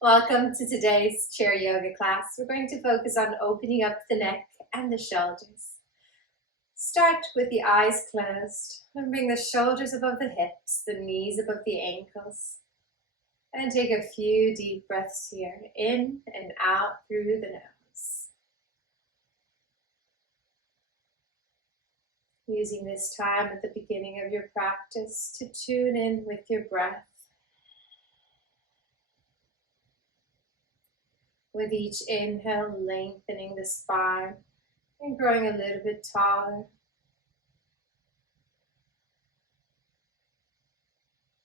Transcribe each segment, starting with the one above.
Welcome to today's chair yoga class. We're going to focus on opening up the neck and the shoulders. Start with the eyes closed and bring the shoulders above the hips, the knees above the ankles. And take a few deep breaths here, in and out through the nose. Using this time at the beginning of your practice to tune in with your breath. With each inhale, lengthening the spine and growing a little bit taller.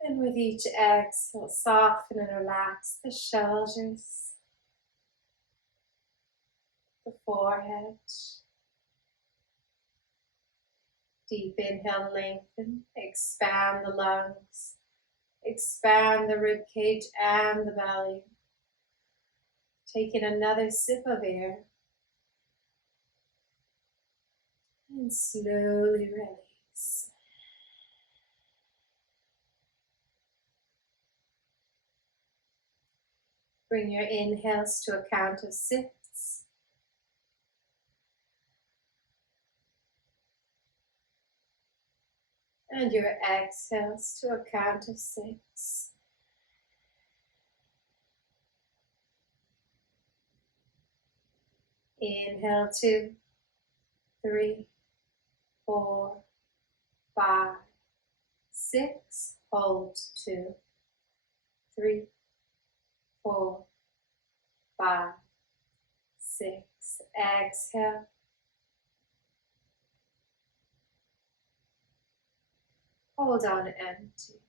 And with each exhale, soften and relax the shoulders, the forehead. Deep inhale, lengthen, expand the lungs, expand the rib cage and the belly. Taking another sip of air and slowly release. Bring your inhales to a count of 6. And your exhales to a count of 6. Inhale 2, 3, 4, 5, 6. Hold 2, 3, 4, 5, 6. Exhale. Hold on empty.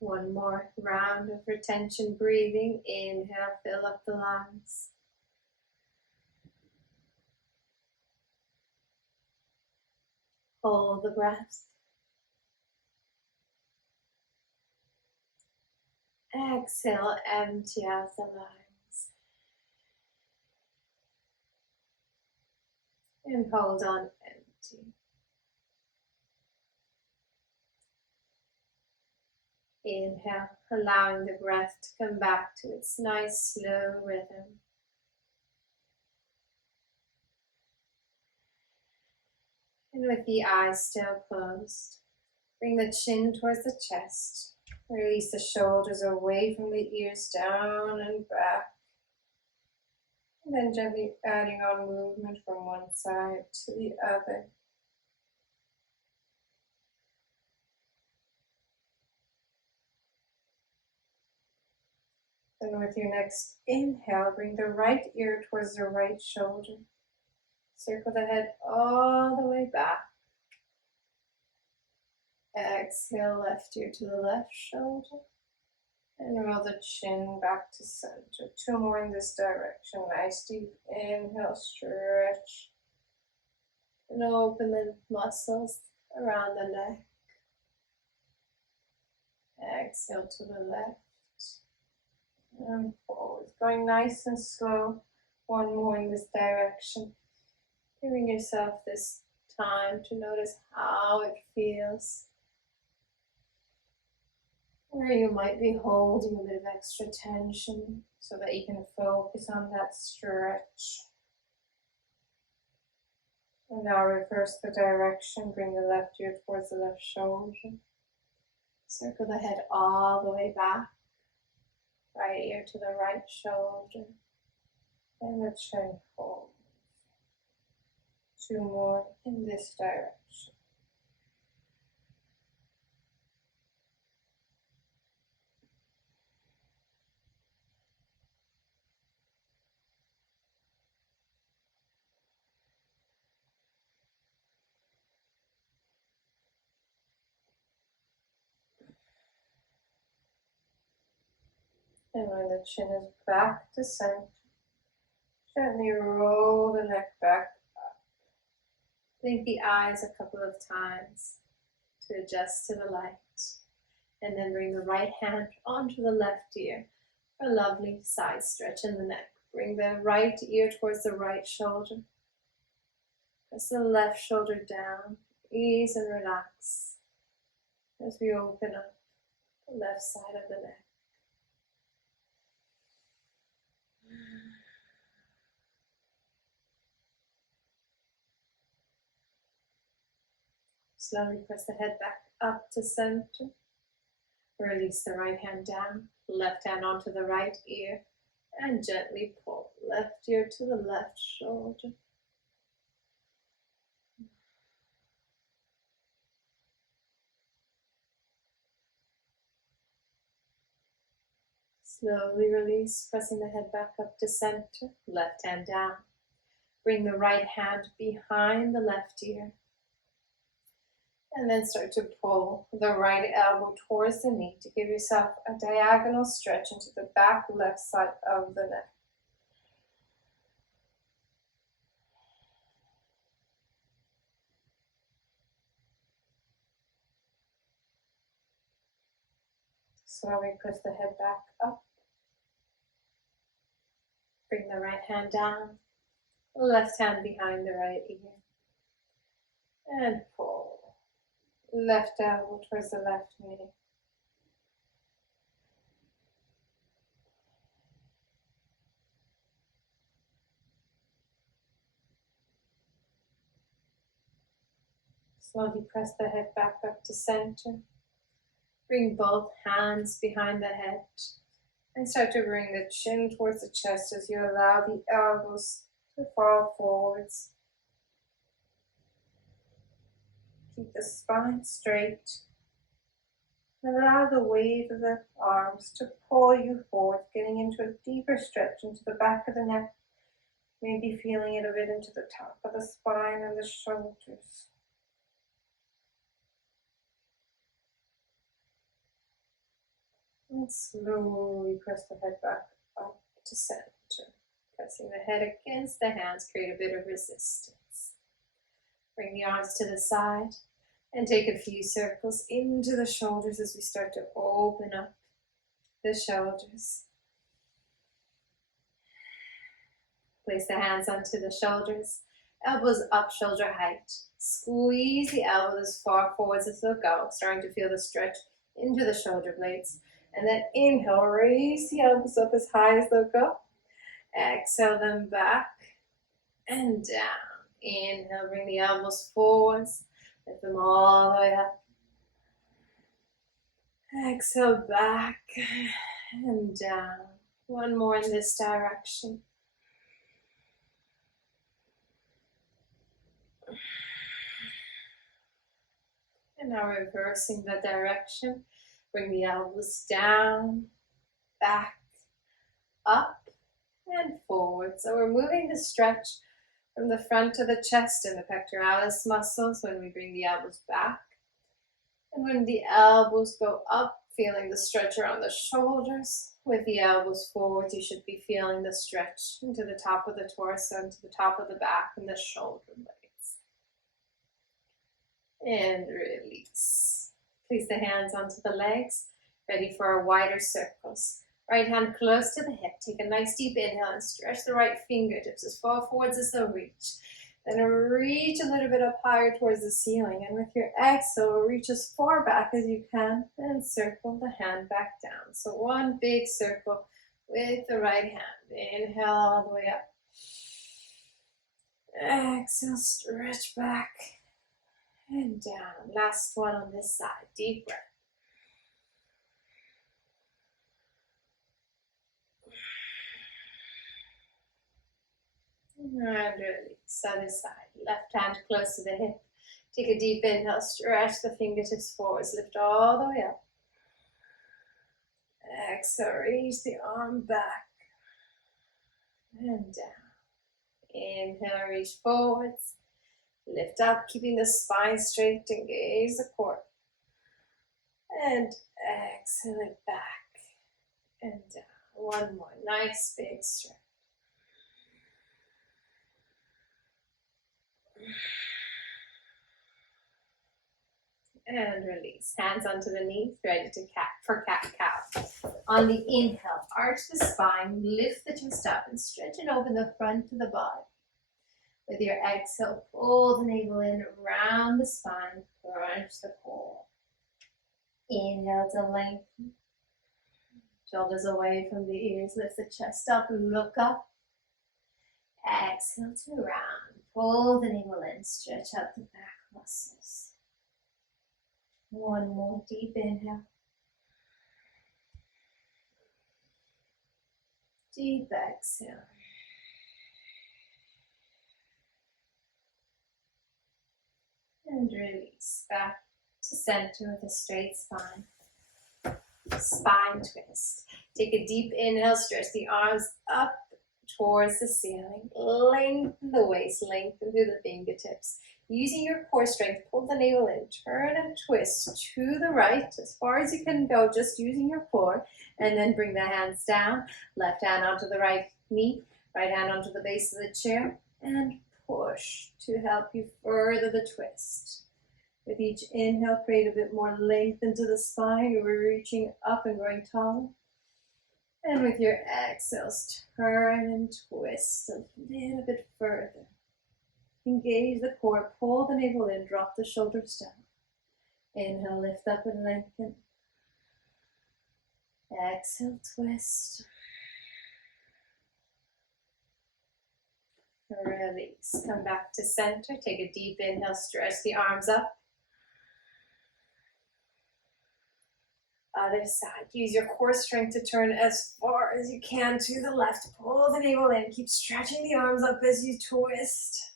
One more round of retention breathing. Inhale, fill up the lungs. Hold the breath. Exhale, empty out the lungs. And hold on empty. Inhale, allowing the breath to come back to its nice slow rhythm. And with the eyes still closed, bring the chin towards the chest. Release the shoulders away from the ears, down and back. And then gently adding on movement from one side to the other. Then with your next inhale, bring the right ear towards the right shoulder. Circle the head all the way back. Exhale, left ear to the left shoulder. And roll the chin back to center. 2 more in this direction. Nice deep inhale, stretch. And open the muscles around the neck. Exhale to the left. And forward. Going nice and slow. 1 more in this direction. Giving yourself this time to notice how it feels. Where you might be holding a bit of extra tension so that you can focus on that stretch. And now reverse the direction. Bring the left ear towards the left shoulder. Circle the head all the way back. Right ear to the right shoulder. And the chin forward. 2 more in this direction. And when the chin is back to center, gently roll the neck back up. Blink the eyes a couple of times to adjust to the light. And then bring the right hand onto the left ear for a lovely side stretch in the neck. Bring the right ear towards the right shoulder. Press the left shoulder down. Ease and relax as we open up the left side of the neck. Slowly press the head back up to center. Release the right hand down, left hand onto the right ear, and gently pull left ear to the left shoulder. Slowly release, pressing the head back up to center, left hand down. Bring the right hand behind the left ear. And then start to pull the right elbow towards the knee to give yourself a diagonal stretch into the back left side of the neck. Slowly press the head back up. Bring the right hand down, left hand behind the right ear. And pull. Left elbow towards the left knee. Slowly press the head back up to center. Bring both hands behind the head and start to bring the chin towards the chest as you allow the elbows to fall forwards. Keep the spine straight. And allow the weight of the arms to pull you forward, getting into a deeper stretch into the back of the neck. Maybe feeling it a bit into the top of the spine and the shoulders. And slowly press the head back up to center. Pressing the head against the hands, create a bit of resistance. Bring the arms to the side and take a few circles into the shoulders as we start to open up the shoulders. Place the hands onto the shoulders, elbows up shoulder height. Squeeze the elbows as far forwards as they'll go, starting to feel the stretch into the shoulder blades. And then inhale, raise the elbows up as high as they'll go. Exhale them back and down. Inhale, bring the elbows forwards. Lift them all the way up. Exhale, back and down. One more in this direction. And now reversing the direction. Bring the elbows down, back, up, and forward. So we're moving the stretch from the front to the chest and the pectoralis muscles when we bring the elbows back. And when the elbows go up, feeling the stretch around the shoulders. With the elbows forward, you should be feeling the stretch into the top of the torso, into the top of the back and the shoulder blades. And release. Place the hands onto the legs, ready for our wider circles. Right hand close to the hip. Take a nice deep inhale and stretch the right fingertips as far forwards as they'll reach. Then reach a little bit up higher towards the ceiling. And with your exhale, reach as far back as you can and circle the hand back down. So one big circle with the right hand. Inhale all the way up. Exhale, stretch back and down. Last one on this side. Deep breath. And release. Other side. Left hand close to the hip. Take a deep inhale. Stretch the fingertips forwards. Lift all the way up. Exhale. Reach the arm back and down. Inhale. Reach forwards. Lift up, keeping the spine straight. Engage the core. And exhale it back and down. One more. Nice big stretch. And release. Hands onto the knees, ready to cat-cow. On the inhale, arch the spine, lift the chest up and stretch and open the front to the body. With your exhale, pull the navel in around the spine, crunch the core. Inhale to lengthen. Shoulders away from the ears. Lift the chest up. Look up. Exhale to round. Pull the navel in. Stretch out the back muscles. One more deep inhale. Deep exhale. And release back to center with a straight spine. Spine twist. Take a deep inhale, stretch the arms up towards the ceiling. Lengthen the waist, lengthen through the fingertips. Using your core strength, pull the navel in, turn and twist to the right as far as you can go, just using your core. And then bring the hands down, left hand onto the right knee, right hand onto the base of the chair, and push to help you further the twist. With each inhale, create a bit more length into the spine. You're reaching up and growing taller. And with your exhales, turn and twist a little bit further. Engage the core, pull the navel in, drop the shoulders down. Inhale, lift up and lengthen. Exhale, twist. Release. Come back to center. Take a deep inhale, stretch the arms up. Other side. Use your core strength to turn as far as you can to the left. Pull the navel in. Keep stretching the arms up as you twist.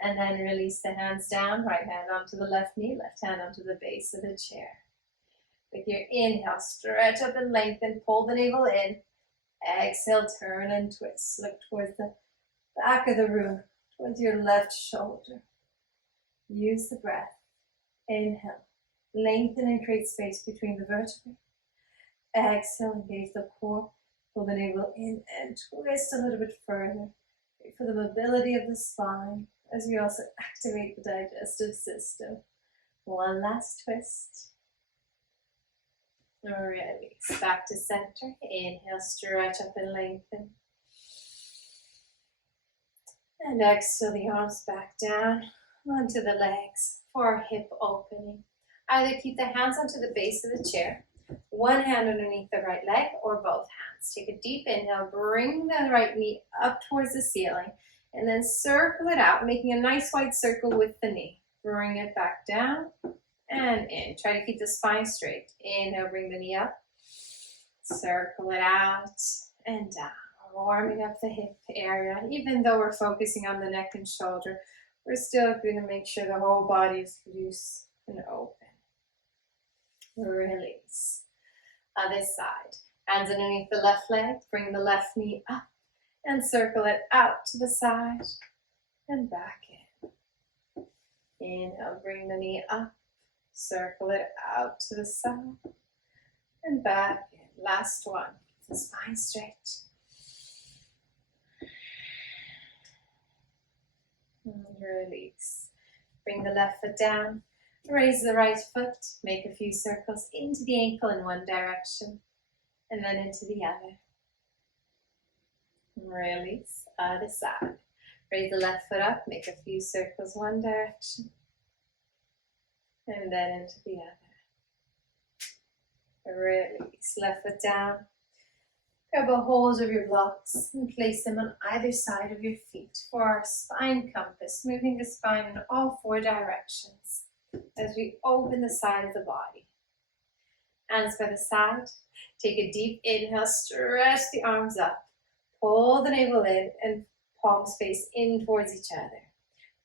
And then release the hands down. Right hand onto the left knee. Left hand onto the base of the chair. With your inhale, stretch up and lengthen. Pull the navel in. Exhale, turn and twist. Look towards the back of the room, towards your left shoulder. Use the breath. Inhale. Lengthen and create space between the vertebrae. Exhale, engage the core. Pull the navel in and twist a little bit further. Wait for the mobility of the spine as we also activate the digestive system. One last twist. Release. Back to center. Inhale, stretch up and lengthen. And exhale the arms back down onto the legs for hip opening. Either keep the hands onto the base of the chair, one hand underneath the right leg, or both hands. Take a deep inhale, bring the right knee up towards the ceiling, and then circle it out, making a nice wide circle with the knee. Bring it back down and in. Try to keep the spine straight. Inhale, bring the knee up, circle it out and down. Warming up the hip area. Even though we're focusing on the neck and shoulder, we're still going to make sure the whole body is loose and open. Release. Other side. Hands underneath the left leg. Bring the left knee up and circle it out to the side and back in. Inhale, bring the knee up. Circle it out to the side and back in. Last one. Keep the spine straight. And release. Bring the left foot down. Raise the right foot. Make a few circles into the ankle in one direction and then into the other. Release. Other side. Raise the left foot up. Make a few circles one direction and then into the other. Release. Left foot down. Grab a hold of your blocks and place them on either side of your feet for our spine compass, moving the spine in all four directions as we open the side of the body. Hands by the side. Take a deep inhale, stretch the arms up, pull the navel in and palms face in towards each other.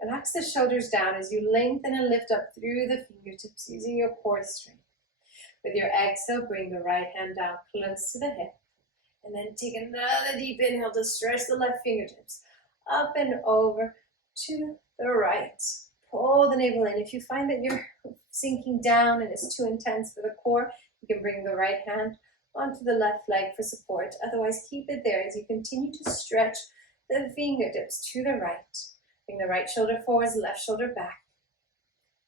Relax the shoulders down as you lengthen and lift up through the fingertips using your core strength. With your exhale, bring the right hand down close to the hip. And then take another deep inhale to stretch the left fingertips up and over to the right. Pull the navel in. If you find that you're sinking down and it's too intense for the core, you can bring the right hand onto the left leg for support. Otherwise, keep it there as you continue to stretch the fingertips to the right. Bring the right shoulder forwards, left shoulder back.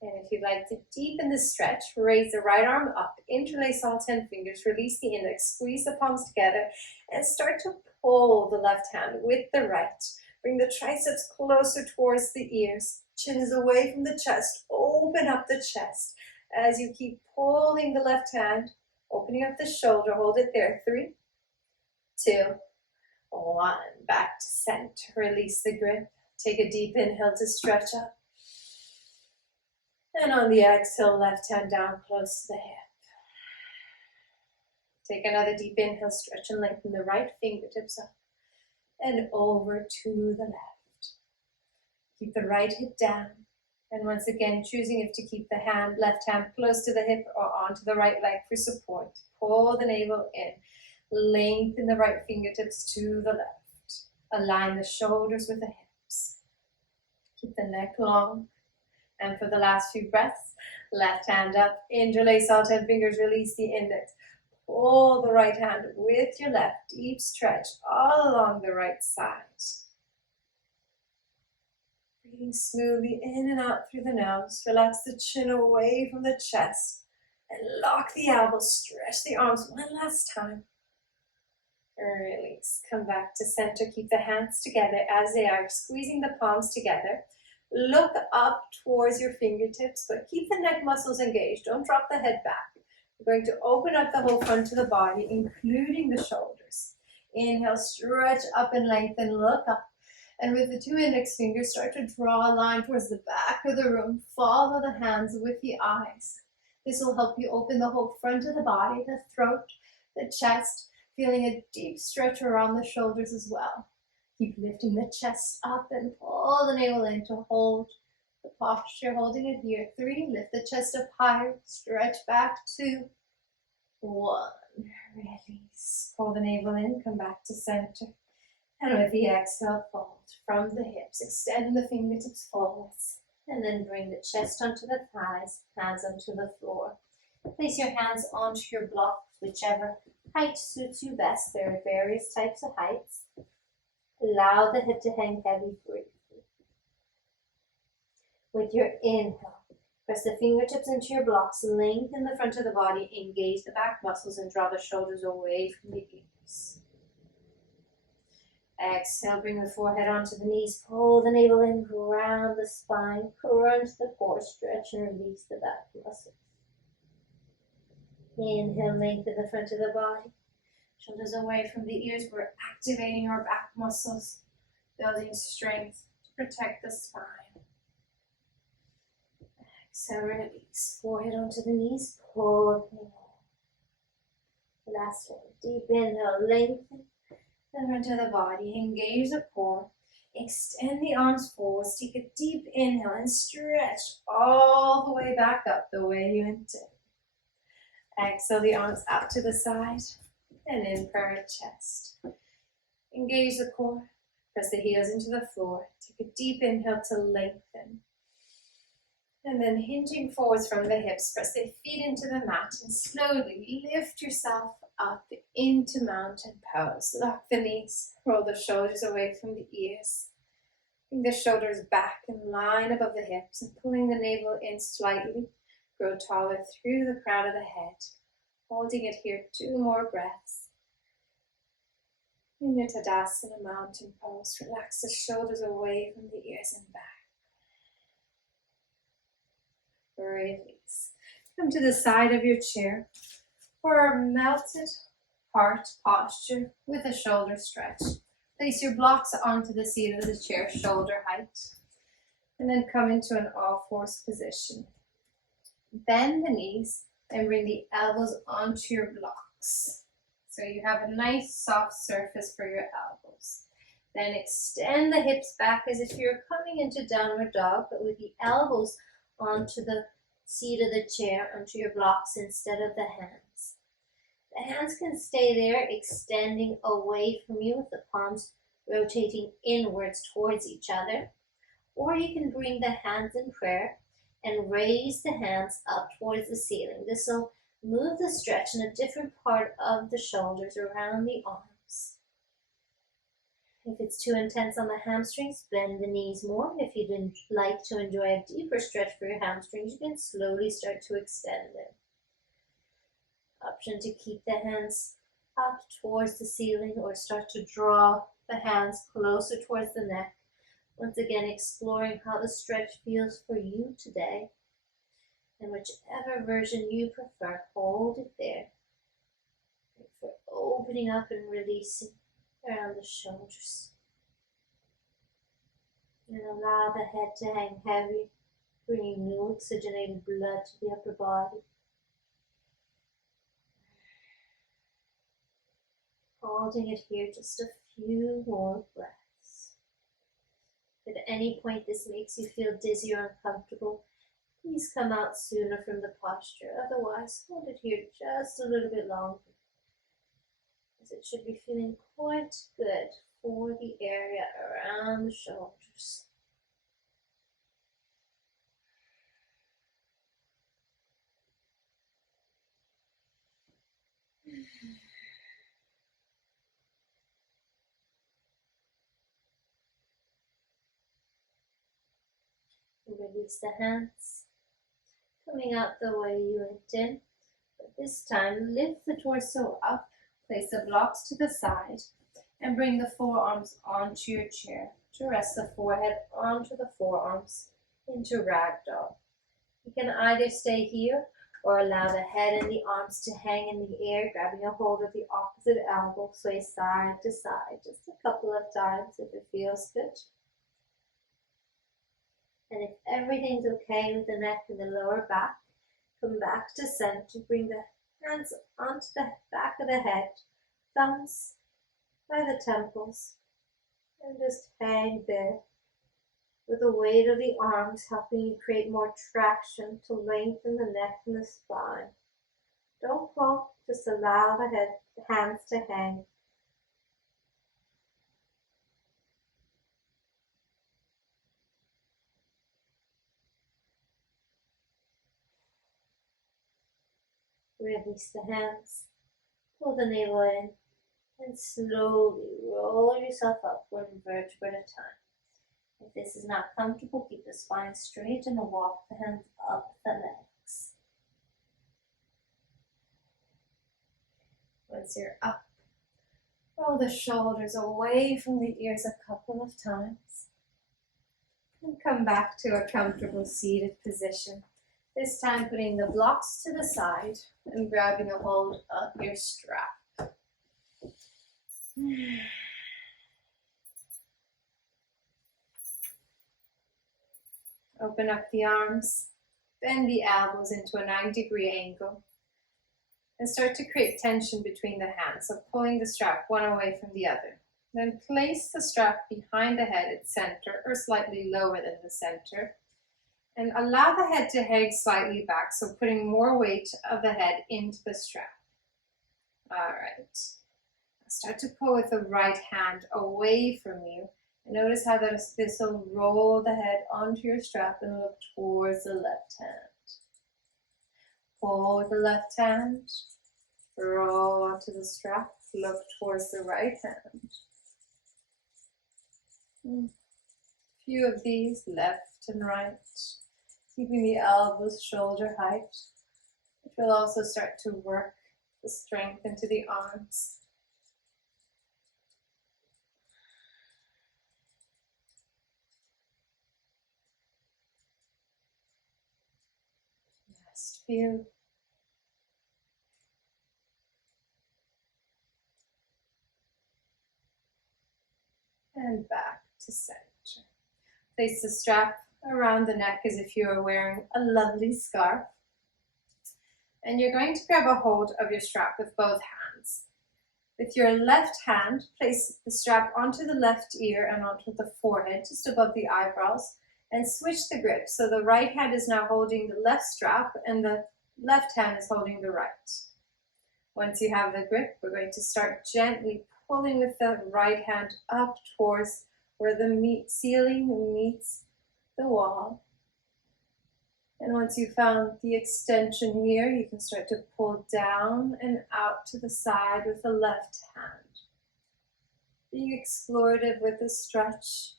And if you'd like to deepen the stretch, raise the right arm up, interlace all 10 fingers, release the index, squeeze the palms together, and start to pull the left hand with the right. Bring the triceps closer towards the ears. Chin is away from the chest. Open up the chest as you keep pulling the left hand, opening up the shoulder, hold it there. 3, 2, 1. Back to center, release the grip. Take a deep inhale to stretch up. And on the exhale, left hand down close to the hip. Take another deep inhale, stretch and lengthen the right fingertips up and over to the left. Keep the right hip down. And once again, choosing if to keep the left hand close to the hip or onto the right leg for support. Pull the navel in. Lengthen the right fingertips to the left. Align the shoulders with the hips. Keep the neck long. And for the last few breaths, left hand up. Interlace all 10 fingers, release the index. Pull the right hand with your left. Deep stretch all along the right side. Breathing smoothly in and out through the nose. Relax the chin away from the chest. And lock the elbows. Stretch the arms one last time. Release. Come back to center. Keep the hands together as they are. Squeezing the palms together. Look up towards your fingertips, but keep the neck muscles engaged. Don't drop the head back. We're going to open up the whole front of the body, including the shoulders. Inhale, stretch up and lengthen, look up. And with the 2 index fingers, start to draw a line towards the back of the room. Follow the hands with the eyes. This will help you open the whole front of the body, the throat, the chest, feeling a deep stretch around the shoulders as well. Keep lifting the chest up and pull the navel in to hold the posture, holding it here. 3, lift the chest up higher, stretch back. 2, 1, release. Pull the navel in, come back to center. And with the exhale, fold from the hips, extend the fingertips forwards. And then bring the chest onto the thighs, hands onto the floor. Place your hands onto your blocks, whichever height suits you best. There are various types of heights. Allow the head to hang heavy briefly. With your inhale, press the fingertips into your blocks, lengthen the front of the body, engage the back muscles, and draw the shoulders away from the ears. Exhale, bring the forehead onto the knees, pull the navel in, ground the spine, crunch the core, stretch and release the back muscles. Inhale, lengthen the front of the body. Shoulders away from the ears. We're activating our back muscles, building strength to protect the spine. Exhale, release. Forehead onto the knees. Pull. Last one. Deep inhale. Lengthen the front of the body. Engage the core. Extend the arms forwards. Take a deep inhale and stretch all the way back up the way you intended. Exhale the arms out to the side. And in for a chest. Engage the core. Press the heels into the floor. Take a deep inhale to lengthen. And then hinging forwards from the hips, press the feet into the mat and slowly lift yourself up into mountain pose. Lock the knees. Roll the shoulders away from the ears. Bring the shoulders back in line above the hips and pulling the navel in slightly. Grow taller through the crown of the head. Holding it here, 2 more breaths. In your Tadasana mountain pose, relax the shoulders away from the ears and back. Release. Come to the side of your chair for a melted heart posture with a shoulder stretch. Place your blocks onto the seat of the chair, shoulder height. And then come into an all-fours position. Bend the knees and bring the elbows onto your blocks. So you have a nice soft surface for your elbows. Then extend the hips back as if you're coming into downward dog, but with the elbows onto the seat of the chair, onto your blocks instead of the hands. The hands can stay there, extending away from you with the palms rotating inwards towards each other. Or you can bring the hands in prayer and raise the hands up towards the ceiling. This will move the stretch in a different part of the shoulders around the arms. If it's too intense on the hamstrings, bend the knees more. If you'd like to enjoy a deeper stretch for your hamstrings, you can slowly start to extend them. Option to keep the hands up towards the ceiling or start to draw the hands closer towards the neck. Once again, exploring how the stretch feels for you today. And whichever version you prefer, hold it there. For opening up and releasing around the shoulders. And allow the head to hang heavy, bringing new oxygenated blood to the upper body. Holding it here just a few more breaths. If at any point this makes you feel dizzy or uncomfortable, please come out sooner from the posture. Otherwise, hold it here just a little bit longer, as it should be feeling quite good for the area around the shoulders. Release the hands, coming out the way you went in. But this time, lift the torso up, place the blocks to the side, and bring the forearms onto your chair to rest the forehead onto the forearms into ragdoll. You can either stay here or allow the head and the arms to hang in the air, grabbing a hold of the opposite elbow, sway side to side just a couple of times if it feels good. And if everything's okay with the neck and the lower back, come back to center, bring the hands onto the back of the head, thumbs by the temples, and just hang there with the weight of the arms helping you create more traction to lengthen the neck and the spine. Don't pull, just allow the hands to hang. Release the hands, pull the navel in, and slowly roll yourself up one vertebra at a time. If this is not comfortable, keep the spine straight and walk the hands up the legs. Once you're up, roll the shoulders away from the ears a couple of times. And come back to a comfortable seated position. This time putting the blocks to the side and grabbing a hold of your strap. Open up the arms, bend the elbows into a 90-degree angle, and start to create tension between the hands, so pulling the strap one away from the other. Then place the strap behind the head at center or slightly lower than the center. And allow the head to hang slightly back, so putting more weight of the head into the strap. All right. Start to pull with the right hand away from you. And notice how this will roll the head onto your strap and look towards the left hand. Pull with the left hand, roll onto the strap, look towards the right hand. A few of these, left and right. Keeping the elbows shoulder height, which will also start to work the strength into the arms. Last few. And back to center. Place the strap around the neck as if you were wearing a lovely scarf. And you're going to grab a hold of your strap with both hands. With your left hand, place the strap onto the left ear and onto the forehead, just above the eyebrows, and switch the grip. So the right hand is now holding the left strap and the left hand is holding the right. Once you have the grip, we're going to start gently pulling with the right hand up towards where the ceiling meets the wall. And once you've found the extension here, you can start to pull down and out to the side with the left hand. Being explorative with the stretch,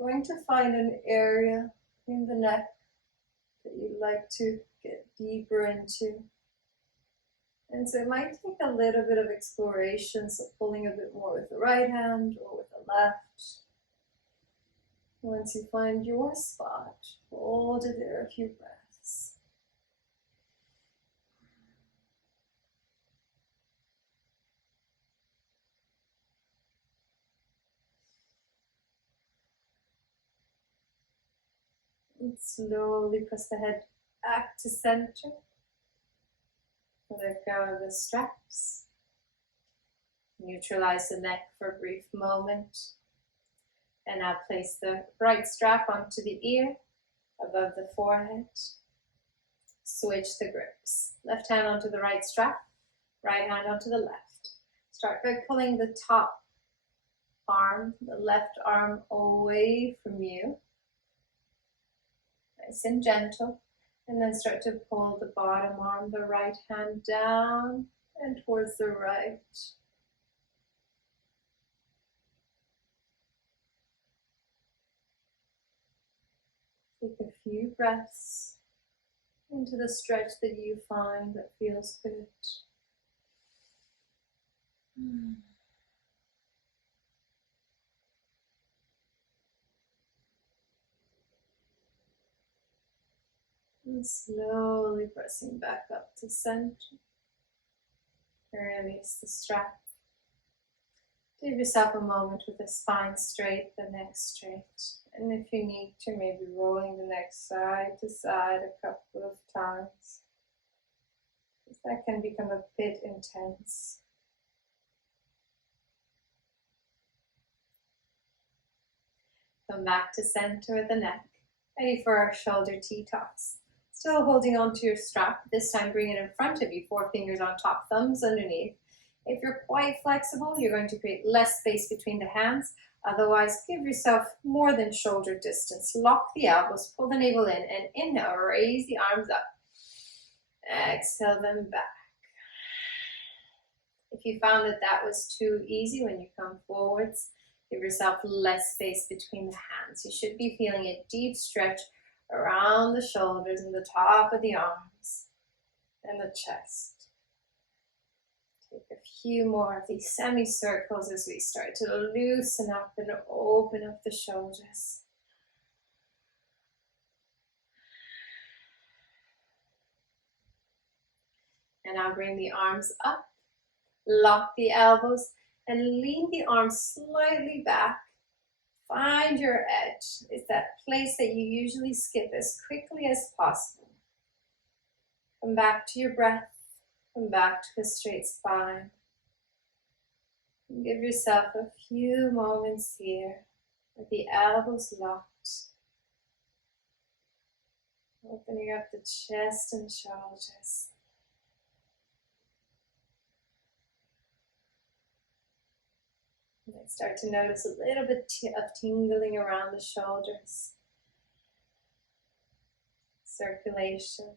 going to find an area in the neck that you'd like to get deeper into. And so it might take a little bit of exploration, so pulling a bit more with the right hand or with the left. Once you find your spot, hold it there a few breaths. And slowly press the head back to center. Let go of the straps. Neutralize the neck for a brief moment. And now place the right strap onto the ear, above the forehead. Switch the grips. Left hand onto the right strap, right hand onto the left. Start by pulling the top arm, the left arm away from you. Nice and gentle. And then start to pull the bottom arm, the right hand down and towards the right. Take a few breaths into the stretch that you find that feels good. And slowly pressing back up to center. Release the strap. Give yourself a moment with the spine straight, the neck straight. And if you need to, maybe rolling the neck side to side a couple of times. Because that can become a bit intense. Come back to center with the neck. Ready for our shoulder T-tops. Still holding on to your strap. This time bring it in front of you. 4 fingers on top, thumbs underneath. If you're quite flexible, you're going to create less space between the hands. Otherwise, give yourself more than shoulder distance. Lock the elbows, pull the navel in, and inhale, raise the arms up. Exhale them back. If you found that that was too easy when you come forwards, give yourself less space between the hands. You should be feeling a deep stretch around the shoulders and the top of the arms and the chest. Take a few more of these semicircles as we start to loosen up and open up the shoulders. And now bring the arms up, lock the elbows, and lean the arms slightly back. Find your edge. It's that place that you usually skip as quickly as possible. Come back to your breath. Come back to a straight spine. And give yourself a few moments here with the elbows locked. Opening up the chest and shoulders. And I start to notice a little bit of tingling around the shoulders. Circulation.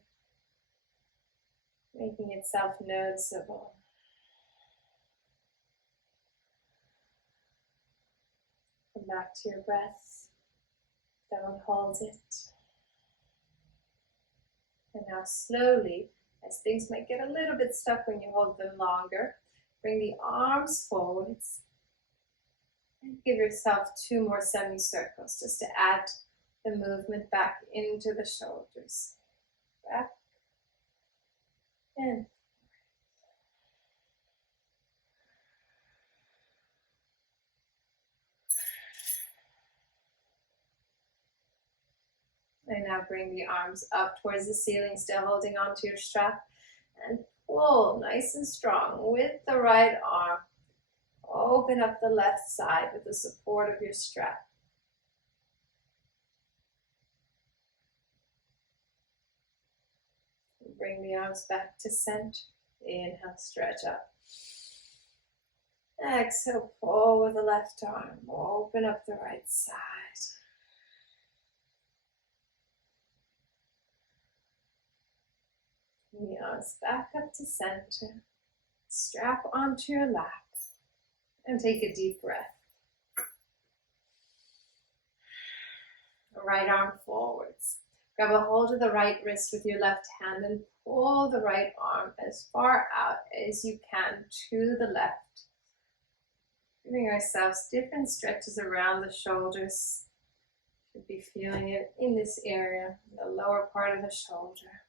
Making itself noticeable. Come back to your breath. Don't hold it. And now slowly, as things might get a little bit stuck when you hold them longer, bring the arms forwards. And give yourself 2 more semicircles just to add the movement back into the shoulders. Back. And now bring the arms up towards the ceiling, still holding onto your strap, and pull nice and strong with the right arm. Open up the left side with the support of your strap. Bring the arms back to center. Inhale, stretch up. Exhale, pull with the left arm. Open up the right side. Bring the arms back up to center. Strap onto your lap. And take a deep breath. Right arm forwards. Grab a hold of the right wrist with your left hand and pull the right arm as far out as you can to the left. Giving ourselves different stretches around the shoulders. Should be feeling it in this area, the lower part of the shoulder.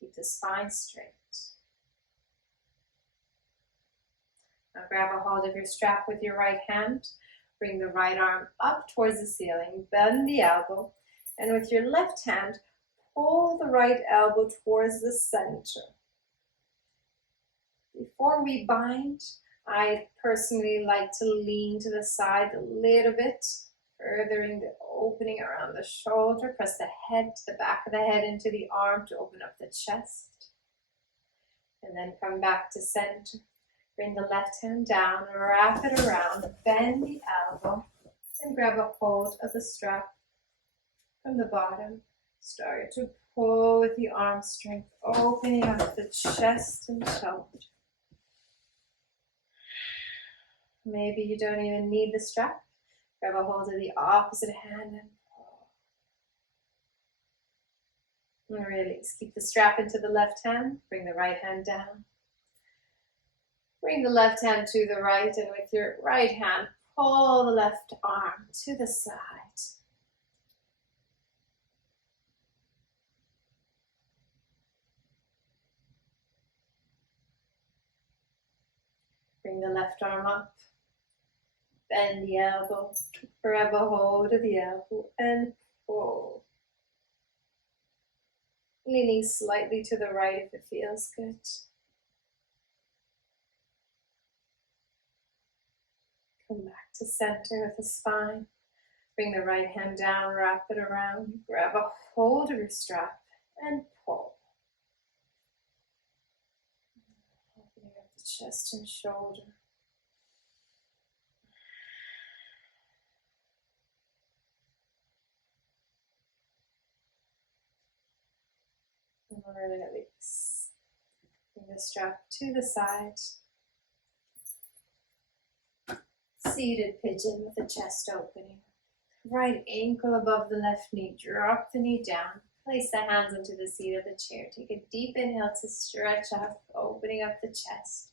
Keep the spine straight. Now grab a hold of your strap with your right hand. Bring the right arm up towards the ceiling. Bend the elbow And with your left hand, pull the right elbow towards the center. Before we bind, I personally like to lean to the side a little bit, furthering the opening around the shoulder. Press the head to the back of the head into the arm to open up the chest. And then come back to center. Bring the left hand down, wrap it around, bend the elbow, and grab a hold of the strap from the bottom. Start to pull with the arm strength, opening up the chest and shoulder. Maybe you don't even need the strap. Grab a hold of the opposite hand and pull. And release. Keep the strap into the left hand. Bring the right hand down. Bring the left hand to the right, and with your right hand, pull the left arm to the side. Bring the left arm up. Bend the elbow. Grab a hold of the elbow and pull. Leaning slightly to the right if it feels good. Come back to center with the spine. Bring the right hand down, wrap it around. Grab a hold of your strap and pull. Opening up the chest and shoulder. And release. Bring the strap to the side. Seated pigeon with the chest opening. Right ankle above the left knee. Drop the knee down. Place the hands into the seat of the chair. Take a deep inhale to stretch up, opening up the chest.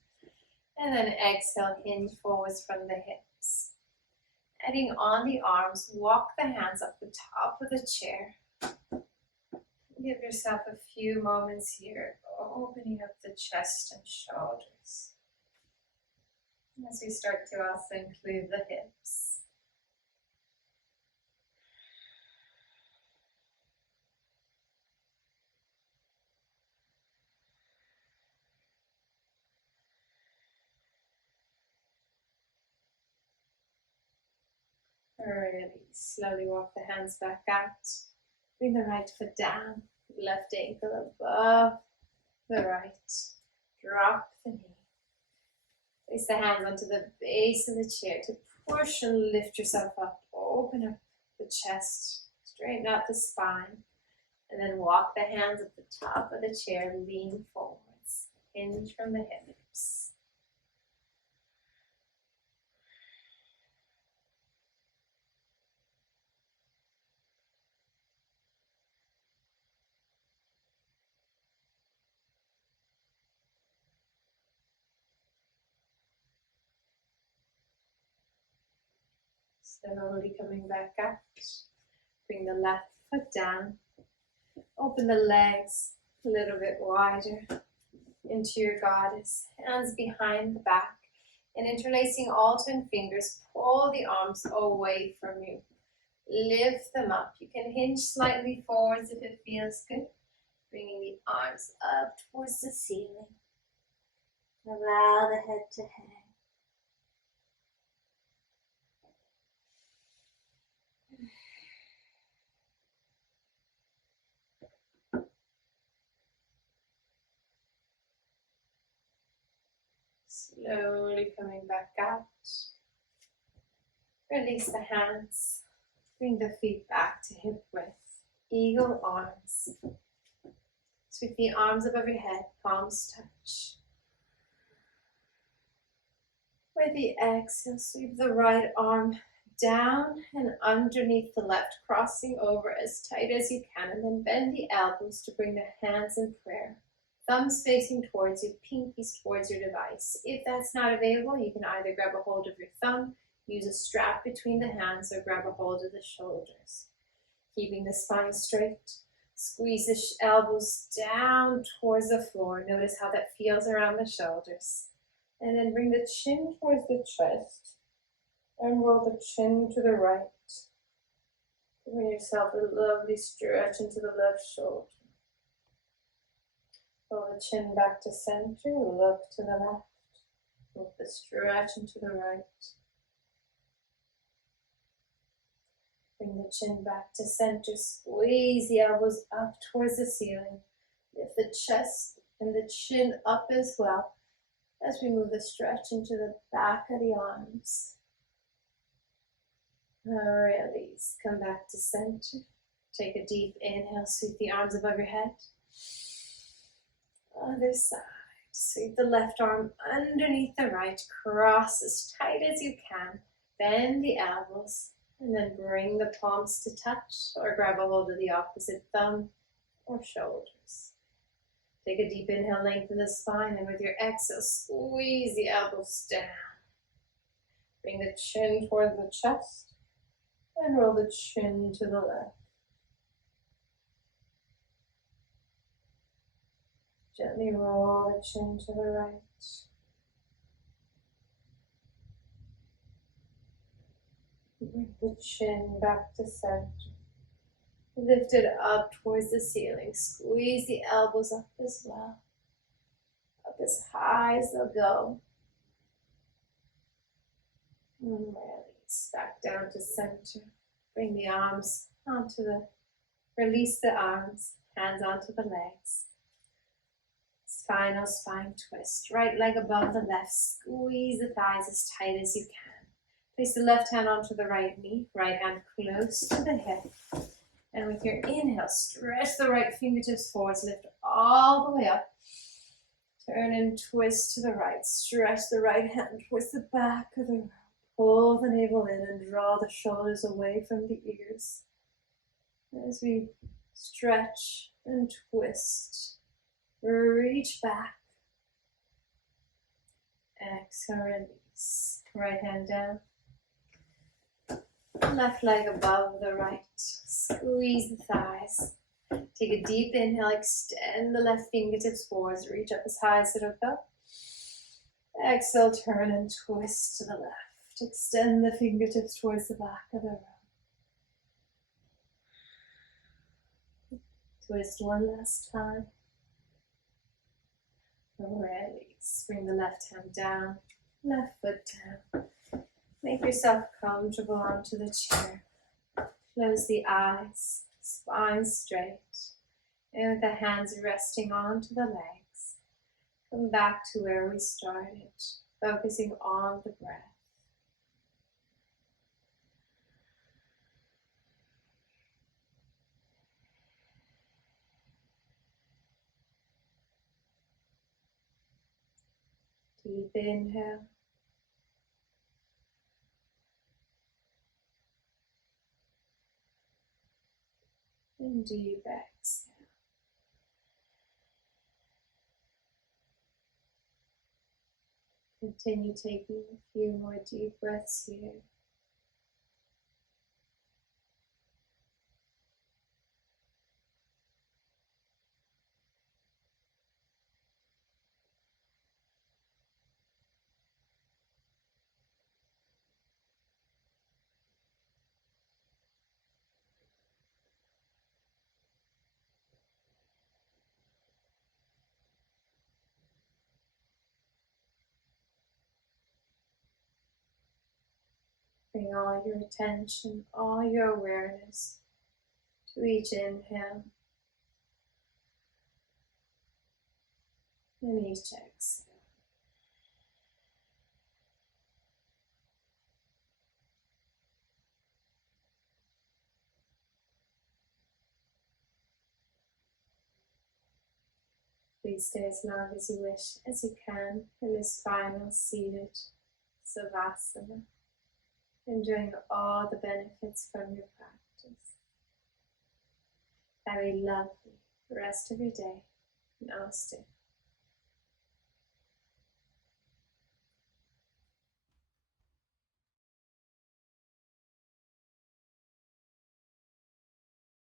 And then exhale, hinge forwards from the hips. Adding on the arms, walk the hands up the top of the chair. Give yourself a few moments here, opening up the chest and shoulders. As we start to also include the hips. Release. Slowly walk the hands back out. Bring the right foot down. Left ankle above the right. Drop the knee. Place the hands onto the base of the chair to push and lift yourself up. Open up the chest. Straighten out the spine. And then walk the hands at the top of the chair. Lean forwards. Hinge from the hips. Slowly coming back up. Bring the left foot down. Open the legs a little bit wider into your goddess. Hands behind the back. And interlacing all 10 fingers, pull the arms away from you. Lift them up. You can hinge slightly forwards if it feels good. Bringing the arms up towards the ceiling. Allow the head to hang. Slowly coming back out. Release the hands. Bring the feet back to hip width. Eagle arms. Sweep the arms above your head. Palms touch. With the exhale, sweep the right arm down and underneath the left, crossing over as tight as you can, and then bend the elbows to bring the hands in prayer. Thumbs facing towards you, pinkies towards your device. If that's not available, you can either grab a hold of your thumb, use a strap between the hands, or grab a hold of the shoulders. Keeping the spine straight, squeeze the elbows down towards the floor. Notice how that feels around the shoulders. And then bring the chin towards the chest and roll the chin to the right. Giving yourself a lovely stretch into the left shoulder. Pull the chin back to center, look to the left. Move the stretch into the right. Bring the chin back to center, squeeze the elbows up towards the ceiling. Lift the chest and the chin up as well as we move the stretch into the back of the arms. Release, come back to center. Take a deep inhale, sweep the arms above your head. Other side, sweep the left arm underneath the right, cross as tight as you can, bend the elbows, and then bring the palms to touch or grab a hold of the opposite thumb or shoulders. Take a deep inhale, lengthen the spine, and with your exhale, squeeze the elbows down. Bring the chin towards the chest and roll the chin to the left. Gently roll the chin to the right. Bring the chin back to center. Lift it up towards the ceiling. Squeeze the elbows up as well. Up as high as they'll go. And release back down to center. Bring the arms onto release the arms, hands onto the legs. Final spine twist. Right leg above the left. Squeeze the thighs as tight as you can. Place the left hand onto the right knee. Right hand close to the hip. And with your inhale, stretch the right fingertips forwards. Lift all the way up. Turn and twist to the right. Stretch the right hand towards the back of the room. Pull the navel in and draw the shoulders away from the ears. As we stretch and twist. Reach back. Exhale, release. Right hand down. Left leg above the right. Squeeze the thighs. Take a deep inhale. Extend the left fingertips forwards. Reach up as high as it'll go. Exhale, turn and twist to the left. Extend the fingertips towards the back of the room. Twist one last time. Release. Bring the left hand down, left foot down. Make yourself comfortable onto the chair. Close the eyes, spine straight. And with the hands resting onto the legs, come back to where we started, focusing on the breath. Deep inhale. And deep exhale. Continue taking a few more deep breaths here. Bring all your attention, all your awareness to each inhale and each exhale. Please stay as long as you wish, as you can, in this final seated Savasana, enjoying all the benefits from your practice. Have a lovely rest of your day. Namaste.